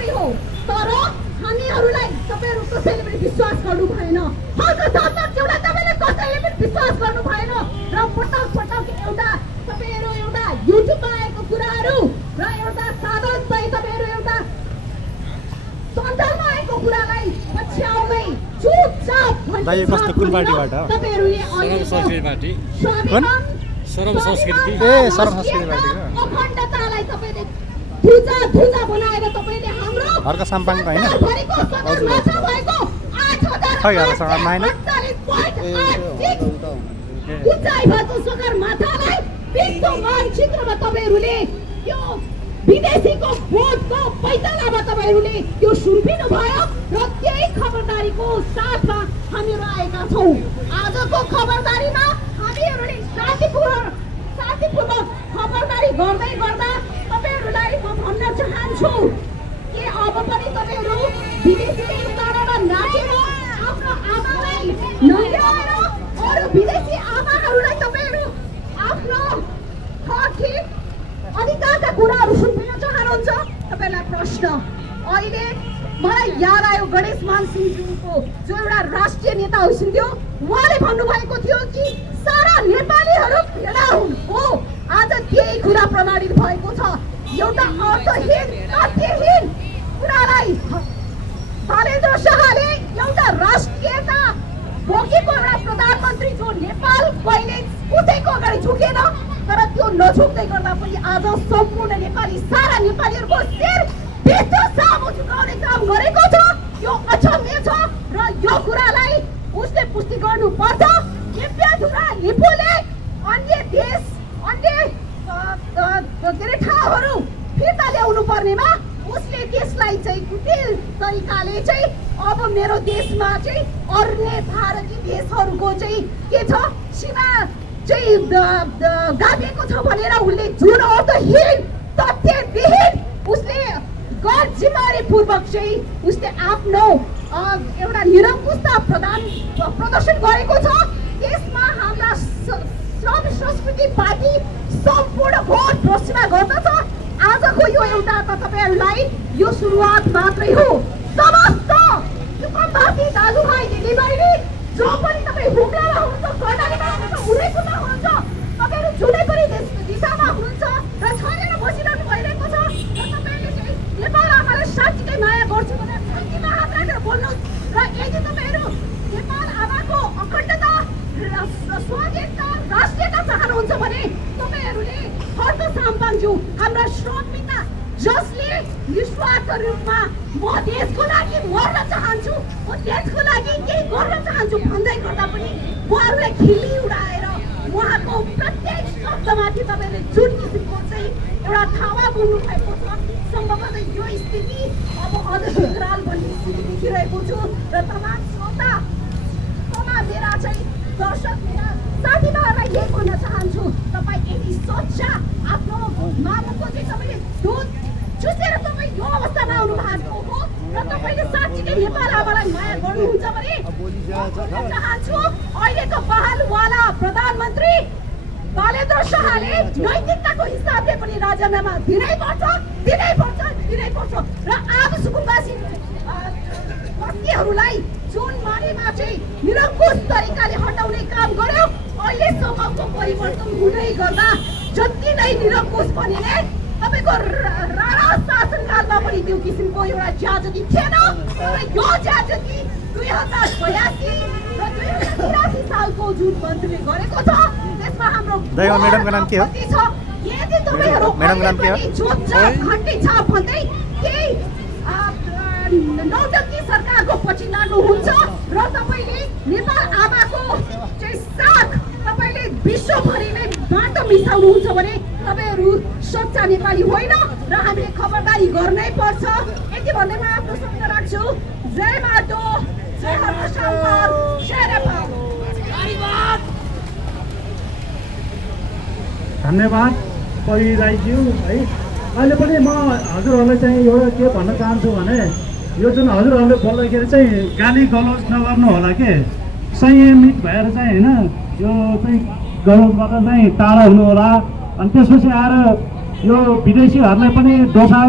मात्रै हो तर हामीहरूलाई तपाईहरु कसैले पनि विश्वास गर्नु भएन हक साथमा एउटा तपाईले कसैले पनि विश्वास गर्नु भएन र पटक पटक एउटा तपाईहरु एउटा युट्युबमा आएको कुराहरु र एउटा साधारण तपाईहरु एउटा सञ्चारमा आएको कुरालाई पछ्याउँदै चुपचाप भाइ कस्तो कुन पार्टीबाट हो तपाईहरुले सरम संस्कृति पार्टी सरम संस्कृति ए सरम संस्कृति पार्टी अखण्डतालाई तपाईले धुजा बनाएर तपाईले हाम्रो हर्क साम्पाङ हैन खै हर्क साम्पाङ हैन उचाइ भएको सगरमाथालाई विश्व मानचित्रमा तपाईहरुले यो विदेशीको भोटको पैतालामा तपाईहरुले यो सुन्पिनु भयो र त्यही खबरदारीको साथमा हामीहरु आएका छौं आजको खबरदारीमा हामीहरुले शान्तिपूर्वक खबरदारी गर्दै गर्दा तपाईहरुलाई म भन्न चाहन्छु के अब पनि तपाईहरु विदेशीको कारणमा नाचेर आफ्नो आमालाई नङ्ग्याएर अरु विदेशी आमाहरूलाई तपाईहरु आफ्नो ठिक अधिकारका कुराहरु सुन्न चाहनुहुन्छ तपाईलाई प्रश्न अहिले मलाई याद आयो गणेश मान सिंहको जो एउटा राष्ट्रिय नेता हुनुहुन्थ्यो उहाँले भन्नुभएको थियो कि सारा नेपालीहरु भेडा हुन् हो आज त्यही कुरा प्रमाणित भएको छ एउटा अर्थहीन तथ्यहीन कुरालाई बालेन्द्र शाहले एउटा राष्ट्रियता बोकेको एउटा प्रधानमन्त्री जो नेपाल कहिले कुदैको अगाडि झुकेन तर त्यो नझुक्दै गर्दा पनि आज सम्पूर्ण नेपाली सारा नेपालीहरुको शिर विश्व सामु झुकाउने काम गरेको छ यो अक्षम्य छ र यो कुरालाई उसले पुष्टि गर्नुपर्छ दिव्यधुरा लिपुले अन्य देश अन्य ठाउँहरु फिर्ता ल्याउनु पर्नेमा उसले देशलाई चाहिँ कुटिल तरिकाले चाहिँ अब मेरो देशमा चाहिँ अन्य भारतीय देशहरुको चाहिँ के छ सीमा चाहिँ गाभिएको छ भनेर उसले जुन अर्थहीन तथ्यविहीन उसले गैर जिम्मेवारी पूर्वक चाहिँ उसले आफ्नो एउटा निरङ्कुशता प्रदर्शन गरेको छ त्यसमा हाम्रा श्रम संस्कृति पार्टी सम्पूर्ण भोट घोषणा गर्दछ आजको यो एउटा तपाईहरुलाई यो सुरुवात मात्रै हो समस्त युपवासी दाजुभाइ दिदीबहिनी जो पनि तपाई हुम्लामा हुनुहुन्छ कर्णालीमा हुनुहुन्छ उदयपुरमा हुनुहुन्छ तपाईहरु जुनै पनि दिशामा हुनुहुन्छ र छरेर बसिरहनु भइरहेको छ र तपाईहरुले चाहिँ नेपाल आमालाई साँच्चै माया गर्छु भनेर शान्तिमा हात राखेर बोल्नुहोस् र यदि तपाईहरु नेपाल आमाको अखण्डता स्वाधीनता राष्ट्रियता चाहनुहुन्छ भने तपाईहरुले हर्क साम्पाङज्यू हाम्रा श्रमिक जसले निस्वार्थ रूपमा म देशको लागि मर्न चाहन्छु म देशको लागि केही गर्न चाहन्छु भन्दै गर्दा पनि उहाँहरूलाई खिल्ली उडाएर उहाँको प्रत्येक शब्दमाथि तपाईले जुन किसिमको चाहिँ एउटा थावा बोल्नु भएको छ सम्भवतः यो स्थिति अब अझ सुधार भन्ने स्थिति देखिरहेको छु र तमाम श्रोता मेरा चाहिँ दर्शक मेरा साथीभाइहरूलाई यही भन्न चाहन्छु तपाईँ यदि सोच्छ आफ्नो मामुको चाहिँ तपाईँले दुध चुसेर तपाईँ यो अवस्थामा आउनु भएको हो र तपाईँले साँच्चीकै नेपाल आमालाई माया गर्नुहुन्छ भने भन्न चाहन्छु अहिलेको बहालवाला प्रधानमन्त्री बालेन्द्र शाहले नैतिकताको हिसाबले पनि राजीनामा दिनै पर्छ र आम सुकुम्बासी व्यक्तिहरूलाई जुन मानेमा चाहिँ निरङ्कुश तरिकाले हटाउने काम गर्यो अहिलेसम्मको परिवर्तन हुँदै गर्दा जति नै निरङ्कुश भने तपाईको राणा शासनकालमा पनि त्यो किसिमको एउटा ज्यादती थिएन र यो ज्यादती 2082 र 2083 सालको जुन मन्त्रीले गरेको छ त्यसमा हाम्रो म्याडमको नाम के हो यदि तपाईहरु म्याडमको नाम के हो घण्टी छ भन्दै केही नौटंकी सरकारको पछि लाग्नुहुन्छ र तपाईले नेपाल आमाको चाहिँ साथ तपाईले विश्वभरि नै बाटो मिसाउनुहुन्छ भने तपाईहरु सच्चा नेपाली होइन र हामीले खबरदारी गर्नै पर्छ यति भन्दै म आफ्नो शब्द राख्छु जय माटो जय हर्क साम्पाङ जय नेपाल धन्यवाद परिराईज्यू है अहिले पनि म हजुरहरूलाई चाहिँ एउटा के भन्न चाहन्छु भने यो जुन हजुरहरूले बोल्दाखेरि चाहिँ गाली गलौज नगर्नु होला के संयमित भएर चाहिँ होइन यो चाहिँ गलौजबाट चाहिँ टाढा हुनु होला अनि त्यसपछि आएर यो विदेशीहरूलाई पनि डोसा